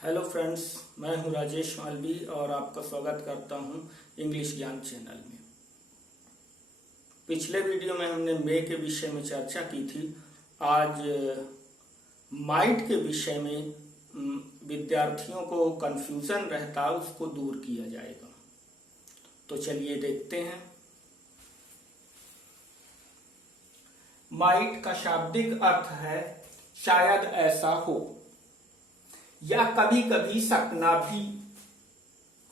Hello friends, मैं हूं राजेश मालवी और आपका स्वागत करता हूं इंग्लिश ज्ञान चैनल में। पिछले वीडियो में हमने मे के विषय में चर्चा की थी। आज माइट के विषय में विद्यार्थियों को कंफ्यूजन रहता है, उसको दूर किया जाएगा। तो चलिए देखते हैं। माइट का शाब्दिक अर्थ है शायद ऐसा हो या कभी कभी सकना भी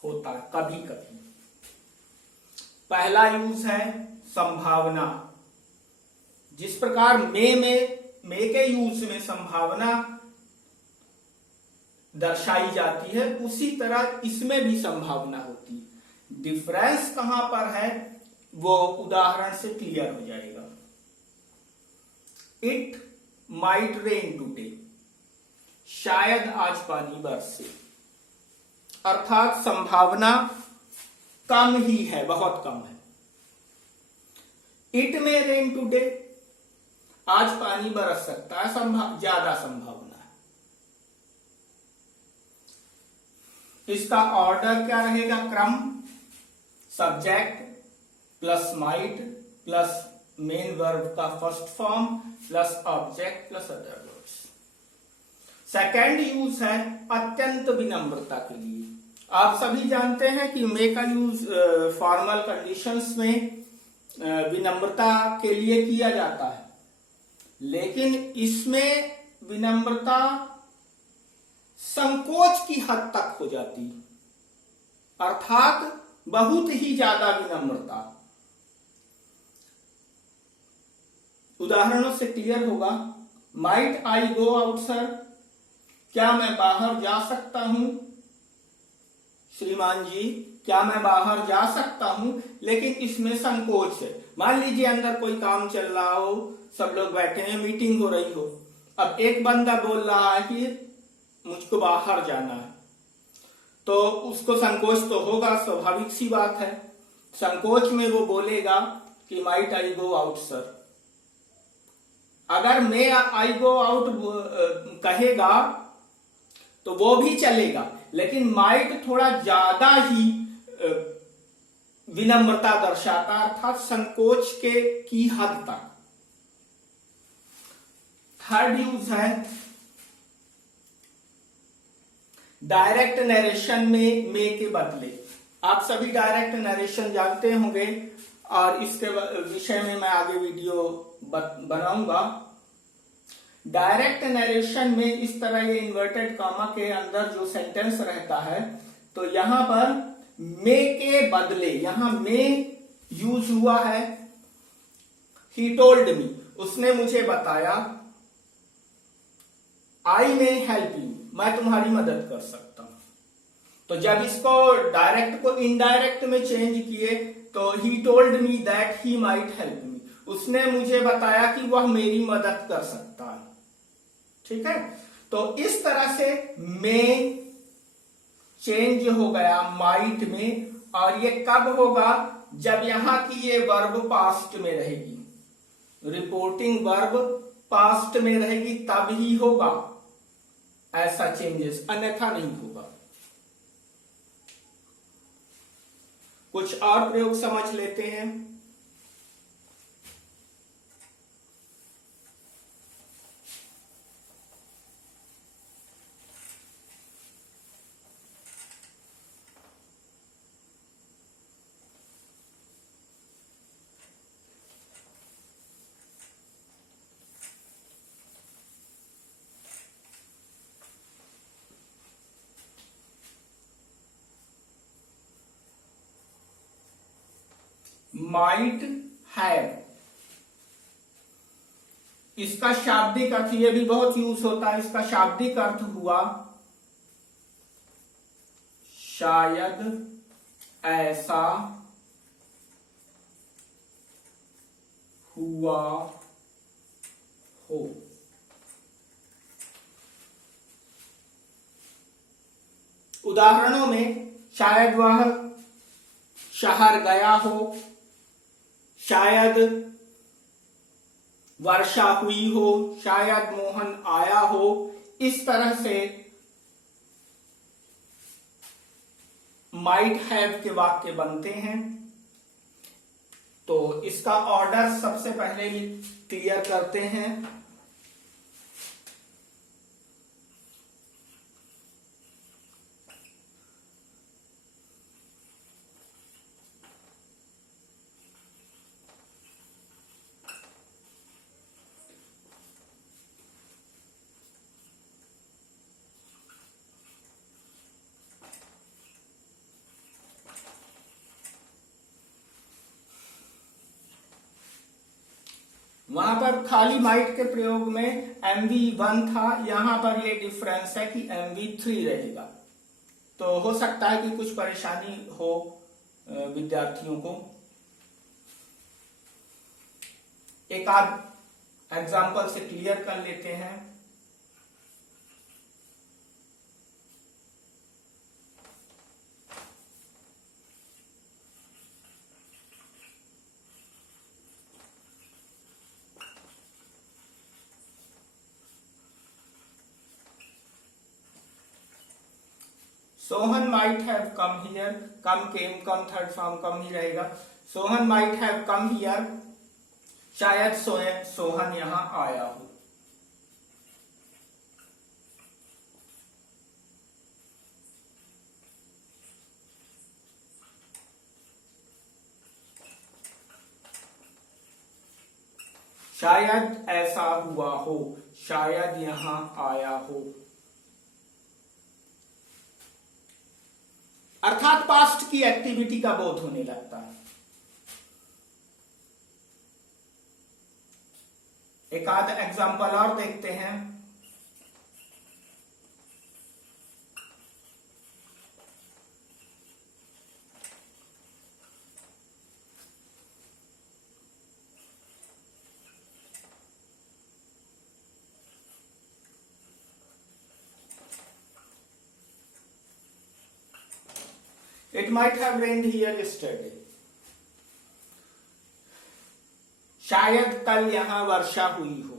होता है। कभी कभी पहला यूज है संभावना। जिस प्रकार मे के यूज में संभावना दर्शाई जाती है, उसी तरह इसमें भी संभावना होती है। डिफरेंस कहां पर है वो उदाहरण से क्लियर हो जाएगा। इट माइट रेन टुडे, शायद आज पानी बरसे, अर्थात संभावना कम ही है, बहुत कम है। इट में रेन टुडे, आज पानी बरस सकता है, ज्यादा संभावना है। इसका ऑर्डर क्या रहेगा? क्रम, subject plus might plus main verb का first form plus object plus other words. Second use है अत्यंत विनम्रता के लिए। आप सभी जानते हैं कि मे का यूज फॉर्मल कंडीशंस में विनम्रता के लिए किया जाता है, लेकिन इसमें विनम्रता संकोच की हद तक हो जाती है, अर्थात बहुत ही ज्यादा विनम्रता। उदाहरणों से क्लियर होगा। Might I go out sir, क्या मैं बाहर जा सकता हूं? श्रीमान जी, क्या मैं बाहर जा सकता हूं? लेकिन इसमें संकोच है। मान लीजिए अंदर कोई काम चल रहा हो, सब लोग बैठे हैं, मीटिंग हो रही हो। अब एक बंदा बोल रहा है कि मुझको बाहर जाना है, तो उसको संकोच तो होगा, स्वाभाविक सी बात है। संकोच में वो बोलेगा कि might I go out sir. अगर मे आई गो आउट कहेगा तो वो भी चलेगा, लेकिन माइट थोड़ा ज्यादा ही विनम्रता दर्शाता, अर्थात संकोच की हद तक। थर्ड यूज है डायरेक्ट नरेशन में मे के बदले। आप सभी डायरेक्ट नरेशन जानते होंगे और इसके विषय में मैं आगे वीडियो बनाऊंगा। डायरेक्ट नरेशन में इस तरह ये इन्वर्टेड कॉमा के अंदर जो सेंटेंस रहता है, तो यहां पर मे के बदले यहां मे यूज हुआ है। ही टोल्ड मी, उसने मुझे बताया। आई मे हेल्प यू, मैं तुम्हारी मदद कर सकता हूं। तो जब इसको डायरेक्ट को इनडायरेक्ट में चेंज किए तो he told me that he might help me, उसने मुझे बताया कि वह मेरी मदद कर सकता है। ठीक है, तो इस तरह से मे चेंज हो गया माइट में। और ये कब होगा? जब यहां की ये वर्ब पास्ट में रहेगी, रिपोर्टिंग वर्ब पास्ट में रहेगी, तब ही होगा ऐसा चेंजेस, अन्यथा नहीं होगा। कुछ और प्रयोग समझ लेते हैं। माइट हैव, इसका शाब्दिक अर्थ, ये भी बहुत यूज होता है। इसका शाब्दिक अर्थ हुआ शायद ऐसा हुआ हो। उदाहरणों में शायद वह शहर गया हो, शायद वर्षा हुई हो, शायद मोहन आया हो। इस तरह से माइट हैव के वाक्य बनते हैं। तो इसका ऑर्डर सबसे पहले क्लियर करते हैं। वहां पर खाली माइट के प्रयोग में MV1 था, यहां पर ये डिफरेंस है कि MV3 रहेगा। तो हो सकता है कि कुछ परेशानी हो विद्यार्थियों को। एक आध एग्जाम्पल से क्लियर कर लेते हैं। Sohan might have come here, come came, come third form come ही रहेगा। Sohan might have come here, शायद सोहन यहां आया हो। शायद ऐसा हुआ हो, शायद यहां आया हो। अर्थात पास्ट की एक्टिविटी का बोध होने लगता है। एक आध एग्जाम्पल और देखते हैं। It might have rained here yesterday. शायद कल यहां वर्षा हुई हो।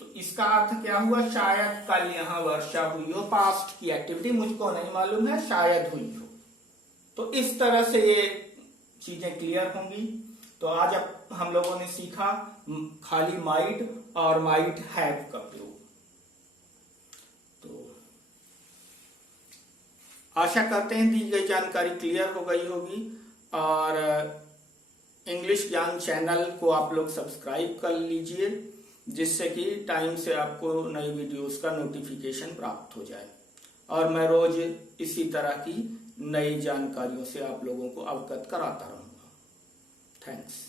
तो इसका अर्थ क्या हुआ? शायद कल यहां वर्षा हुई हो। पास्ट की एक्टिविटी मुझको नहीं मालूम है, शायद हुई हो। तो इस तरह से ये चीजें क्लियर होंगी। तो आज अब हम लोगों ने सीखा खाली माइट और माइट हैव का प्रयोग। तो आशा करते हैं दी गई जानकारी क्लियर हो गई होगी। और इंग्लिश ज्ञान चैनल को आप लोग सब्सक्राइब कर लीजिए, जिससे कि टाइम से आपको नई वीडियोस का नोटिफिकेशन प्राप्त हो जाए। और मैं रोज इसी तरह की नई जानकारियों से आप लोगों को अवगत कराता रहूंगा। थैंक्स।